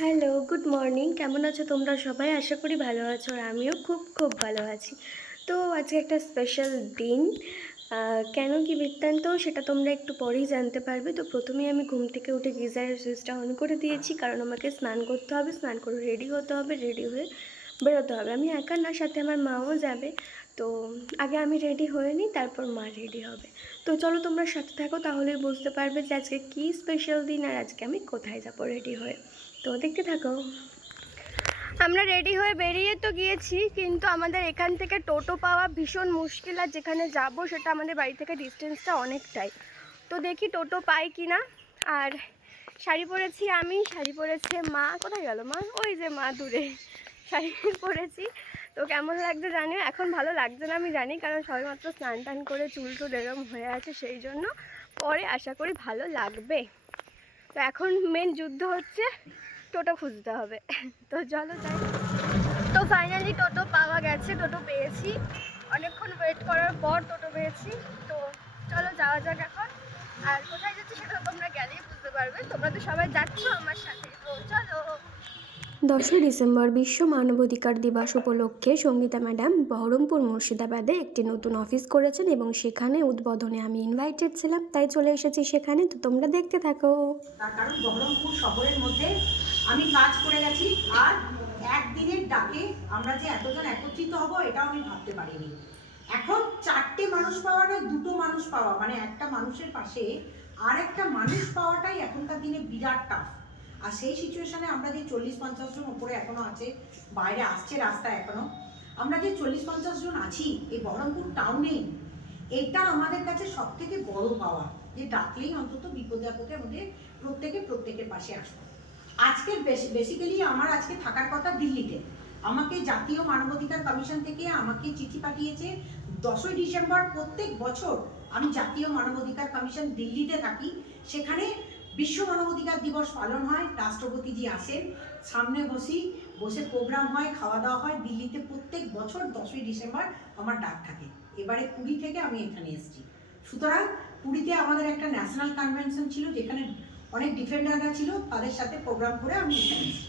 Hello, good morning. কেমন আছো তোমরা সবাই? আশা করি ভালো আছো আর আমিও খুব ভালো আছি। তো আজকে একটা স্পেশাল দিন। কেন কি বৃত্তান্ত সেটা তোমরা একটু পরেই জানতে পারবে। তো প্রথমেই আমি ঘুম থেকে উঠে গিজারের সুইচটা অন করে দিয়েছি, কারণ আমাকে স্নান করতে হবে, স্নান করে রেডি হতে হবে, রেডি হয়ে বেরোতে হবে। আমি একা না, সাথে আমার মাও যাবে। তো আগে আমি রেডি হয়ে নিই, তারপর মা রেডি হবে। তো চলো তোমরা সাথে থাকো, তাহলেই বুঝতে পারবে যে আজকে কী স্পেশাল দিন আর আজকে আমি কোথায় যাবো রেডি হয়ে। তো দেখতে থাকো। আমরা রেডি হয়ে বেরিয়ে তো গিয়েছি, কিন্তু আমাদের এখান থেকে টোটো পাওয়া ভীষণ মুশকিল, আর যেখানে যাব সেটা আমাদের বাড়ি থেকে ডিস্টেন্সটা অনেকটাই। তো দেখি টোটো পাই কি না। আর শাড়ি পরেছি আমি, শাড়ি পরেছে মা। কোথায় গেল মা? ওই যে মা দূরে। শাড়ি পরেছি। তো কেমন লাগছে জানি, এখন ভালো লাগছে না আমি জানি, কারণ সবেমাত্র স্নান টান করে চুল টুল এরম হয়ে আছে, সেই জন্য। পরে আশা করি ভালো লাগবে। তো এখন মেন যুদ্ধ হচ্ছে টোটো খুঁজতে হবে। তো চলো যাই। তো ফাইনালি টোটো পাওয়া গেছে, টোটো পেয়েছি। অনেকক্ষণ ওয়েট করার পর টোটো পেয়েছি। তো চলো যাওয়া যাক এখন। আর কোথায় যাচ্ছি সেটা তোমরা গেলেই বুঝতে পারবে, তোমরা তো সবাই যাচ্ছ আমার সাথে, তো চলো। 10ই ডিসেম্বর বিশ্ব মানবাধিকার দিবস উপলক্ষে সঙ্গীতা ম্যাডাম বহরমপুর মুর্শিদাবাদে একটি নতুন অফিস করেছেন, এবং সেখানে উদ্বোধনে আমি ইনভাইটেড ছিলাম, তাই চলে এসেছি সেখানে। তো তোমরা দেখতে থাকো। তার কারণ বহরমপুর শহরের মধ্যে আমি কাজ করে গেছি, আর একদিনের ডাকে আমরা যে এতজন একত্রিত হব এটাও আমি ভাবতে পারিনি। এখন চারটে মানুষ পাওয়া নয়, দুটো মানুষ পাওয়া, মানে একটা মানুষের পাশে আর একটা মানুষ পাওয়াটাই এখনকার দিনে বিরাট টাফ। আর সেই সিচুয়েশনে আমরা যে 40-50 জন উপরে এখনো আছে, বাইরে আসছে রাস্তা এখনো, আমরা যে 40-50 জন আছি এই বহরমপুর টাউনেই, এটা আমাদের কাছে সব থেকে বড় পাওয়া, যে ডাকলেই অন্তত বিপদে আপদের মধ্যে প্রত্যেকের পাশে আসবো। আজকে বেসিক্যালি আমার আজকে থাকার কথা দিল্লিতে। আমাকে জাতীয় মানবাধিকার কমিশন থেকে আমাকে চিঠি পাঠিয়েছে 10ই ডিসেম্বর। প্রত্যেক বছর আমি জাতীয় মানবাধিকার কমিশন দিল্লিতে থাকি, সেখানে বিশ্ব মানবাধিকার দিবস পালন হয়, রাষ্ট্রপতিজি আসেন, সামনে বসে প্রোগ্রাম হয়, খাওয়া দাওয়া হয়। দিল্লিতে প্রত্যেক বছর 10ই ডিসেম্বর আমার ডাক থাকে। এবারে পুরী থেকে আমি এখানে এসেছি। সুতরাং পুরীতে আমাদের একটা ন্যাশনাল কনভেনশন ছিল, যেখানে অনেক ডিফেন্ডাররা ছিল, তাদের সাথে প্রোগ্রাম করে আমি এখানে এসেছি।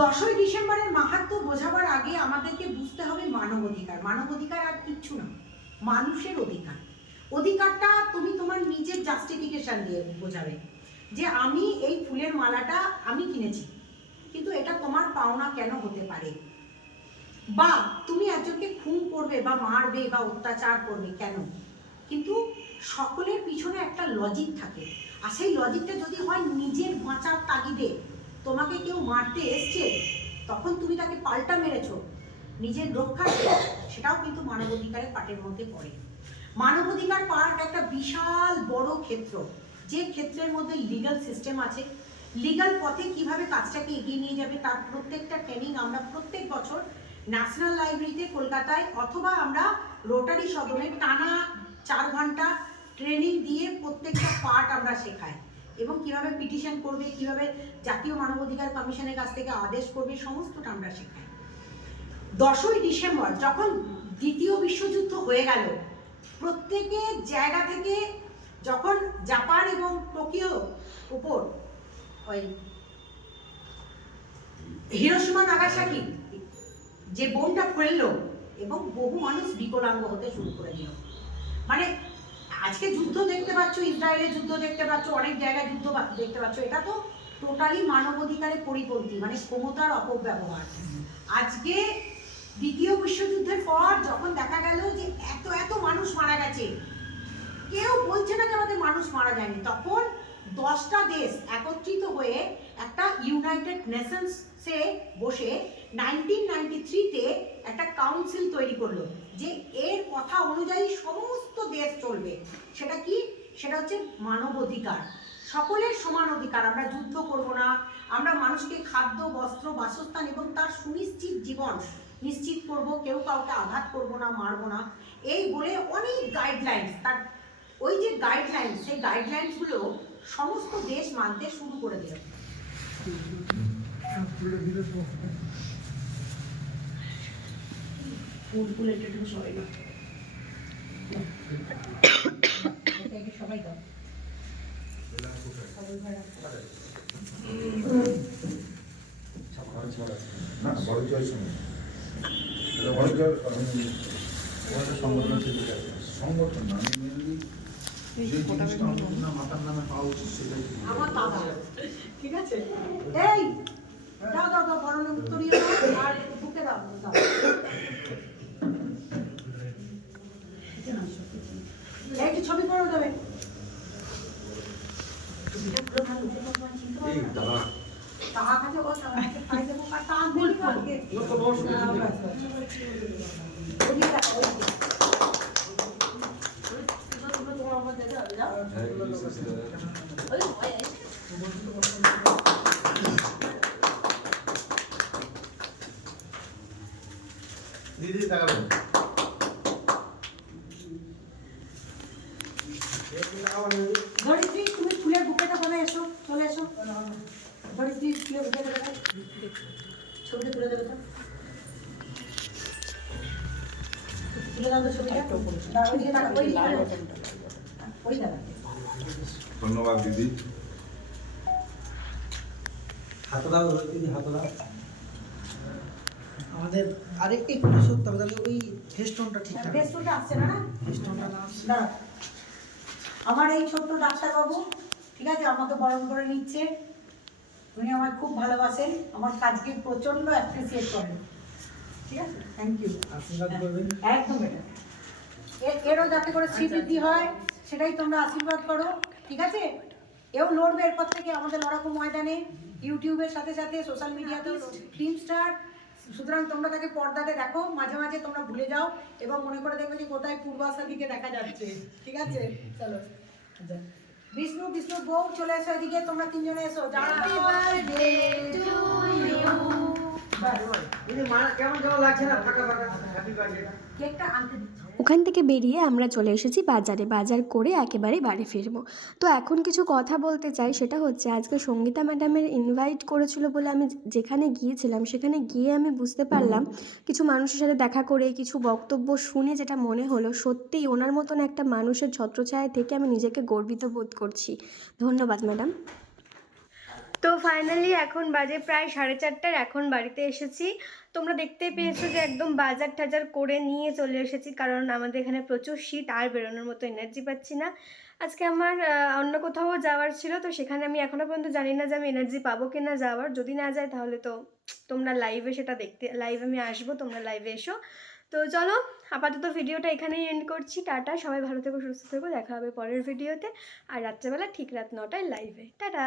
10ই ডিসেম্বরের মাহাত্ম্য বোঝাবার আগে আমাদেরকে বুঝতে হবে মানবাধিকার। মানবাধিকার আর কিচ্ছু না, মানুষের অধিকার। অধিকারটা তুমি তোমার নিজের জাস্টিফিকেশন দিয়ে বোঝাবে, যে আমি এই ফুলের মালাটা আমি কিনেছি, কিন্তু এটা তোমার পাওনা কেন হতে পারে। বা তুমি একজনকে খুন করবে বা মারবে বা অত্যাচার করবে কেন, কিন্তু সকলের পিছনে একটা লজিক থাকে। আর সেই লজিকটা যদি হয় নিজের বাঁচার তাগিদে তোমাকে কেউ মারতে এসছে, তখন তুমি তাকে পাল্টা মেরেছো নিজের রক্ষার্থে, সেটাও কিন্তু মানবাধিকারের পাটের মধ্যে পড়ে। মানবাধিকার পার্ট একটা বিশাল বড় ক্ষেত্র, যে ক্ষেত্রের মধ্যে লিগাল সিস্টেম আছে, লিগাল পথে কিভাবে কাজটাকে এগিয়ে নিয়ে যাবে, তার প্রত্যেকটা ট্রেনিং আমরা প্রত্যেক বছর ন্যাশনাল লাইব্রেরিতে কলকাতায় অথবা আমরা রোটারি সদনে টানা 4 ঘন্টা ট্রেনিং দিয়ে প্রত্যেকটা পার্ট আমরা শেখাই, এবং কিভাবে পিটিশন করবে, কিভাবে জাতীয় মানবাধিকার কমিশনের কাছ থেকে আদেশ করবে, সমস্তটা আমরা শেখাই। 10ই ডিসেম্বর যখন দ্বিতীয় বিশ্বযুদ্ধ হয়ে গেল, প্রত্যেকের জায়গা থেকে যখন জাপান এবং টোকিও উপর ওই হিরোশিমা নাগাসাকি যে বোমটা ফেললো, এবং বহু মানুষ বিকলাঙ্গ হতে শুরু করে দিল। মানে আজকে যুদ্ধ দেখতে পাচ্ছ, ইসরায়েলের যুদ্ধ দেখতে পাচ্ছ, অনেক জায়গায় যুদ্ধ দেখতে পাচ্ছ, এটা তো টোটালি মানবাধিকারের পরিপন্থী, মানে ক্ষমতার অপব্যবহার। আজকে দ্বিতীয় বিশ্বযুদ্ধের পর যখন দেখা গেল যে এত মানুষ মারা গেছে, কেউ বলছে না যে আমাদের মানুষ মারা যায়নি, তখন 10টা দেশ একত্রিত হয়ে একটা ইউনাইটেড নেশনসে বসে 1993-তে একটা কাউন্সিল তৈরি করলো, যে এর কথা অনুযায়ী সমস্ত দেশ চলবে। সেটা কি? সেটা হচ্ছে মানবাধিকার, সকলের সমান অধিকার। আমরা যুদ্ধ করব না, আমরা মানুষকে খাদ্য, বস্ত্র, বাসস্থান এবং তার সুনিশ্চিত জীবন নিশ্চিত করব, কেউ কাউকে আঘাত করব না, মারব না, এই বলে অনেক গাইডলাইন্স। তার ওই যে গাইডলাইন্স, সেই গাইডলাইন্সগুলো সমস্ত দেশ মানতে শুরু করে দিল। ফুল একটু সবাই দাও, সবাই দাও। বড় জয়ের সঙ্গে বড় জয়ের সংগঠন থেকে সংগঠন না, আমি মেনলি যে জিনিসটা আমার না মাতার নামে পাওয়া উচিত সেটাই আমার দাদা, ঠিক আছে? এই দাও দাও দাও, বরণের উত্তরীয় দাও আর বুকে দাও দাও। এই কি ছবি করে দেবে? এই দাদা টাকা কাছে ও টাকা কাছে খাই দেবো আর টাকা দিবি না আজকে। দিদি তাকাবেন ধরিত্রী, তুমি ফুলের বুকেটা করে এসো, চলে এসো। ধরিত্রী, ফুলের বুকেটা দেখাও। ছবিটা তুলে দেবে তো। তুলে দাও তো ছবিটা। দাঁড়াও, ওইদিকে তাকাও, ওইদিকে তাকাও। ওই দাঁড়া। ধন্যবাদ দিদি। হাত দাও দিদি, হাত দাও। আমাদের আরেকটা একটু সত্যি হবে, তাহলে ওই ফেস্টনটা ঠিকঠাক ফেসবুকে আসছে না, না? ফেস্টনটা না দাঁড়াও। আমার এই ছোট্ট ডাক্তারবাবু, ঠিক আছে, আমাকে বরণ করে নিচ্ছে। উনি আমায় খুব ভালোবাসেন, আমার কাজকে প্রচন্ড অ্যাপ্রিসিয়েট করেন। ঠিক আছে, থ্যাংক ইউ। আশীর্বাদ করবেন। একদম এটা এরও যাতে করে শ্রীবৃদ্ধি হয় সেটাই তোমরা আশীর্বাদ করো, ঠিক আছে? এও লড়বে এরপর থেকে আমাদের লড়াকু ময়দানে, ইউটিউবের সাথে সাথে সোশ্যাল মিডিয়াতেও ফিল্ম স্টার। সুতরাং তোমরা তাকে পর্দাতে দেখো, মাঝে মাঝে তোমরা ভুলে যাও এবং মনে করে দেখবে যে কোথায় পূর্বাশা দিকে দেখা যাচ্ছে, ঠিক আছে? চলো বিষ্ণু, বিষ্ণু বউ চলে এসো এদিকে, তোমরা তিনজনে এসো। কেমন কেমন লাগছে না ফাঁকা ফাঁকা? Happy birthday. কেকটা আনতে দিচ্ছি। ওখান থেকে বেরিয়ে আমরা চলে এসেছি বাজারে, বাজার করে একেবারে বাড়ি ফিরবো। তো এখন কিছু কথা বলতে চাই, সেটা হচ্ছে আজকে সঙ্গীতা ম্যাডামের ইনভাইট করেছিল বলে আমি যেখানে গিয়েছিলাম সেখানে গিয়ে আমি বুঝতে পারলাম, কিছু মানুষের সাথে দেখা করে কিছু বক্তব্য শুনে যেটা মনে হলো, সত্যিই ওনার মতন একটা মানুষের ছত্রছায়া থেকে আমি নিজেকে গর্বিত বোধ করছি। ধন্যবাদ ম্যাডাম। তো ফাইনালি এখন বাজে প্রায় 4:30, এখন বাড়িতে এসেছি। তোমরা দেখতেই পেয়েছো যে একদম বাজার টাজার করে নিয়ে চলে এসেছি, কারণ আমাদের এখানে প্রচুর শীত, আর বেরোনোর মতো এনার্জি পাচ্ছি না। আজকে আমার অন্য কোথাও যাওয়ার ছিল, তো সেখানে আমি এখনও পর্যন্ত জানি না যে আমি এনার্জি পাবো কি না যাওয়ার। যদি না যায় তাহলে তো তোমরা লাইভে সেটা দেখতে, লাইভে আমি আসবো, তোমরা লাইভে এসো। তো চলো, আপাতত ভিডিওটা এখানেই এন্ড করছি। টাটা, সবাই ভালো থেকো, সুস্থ থেকো, দেখা হবে পরের ভিডিওতে। আর রাত্রেবেলা ঠিক রাত 9টায় লাইভে। টাটা।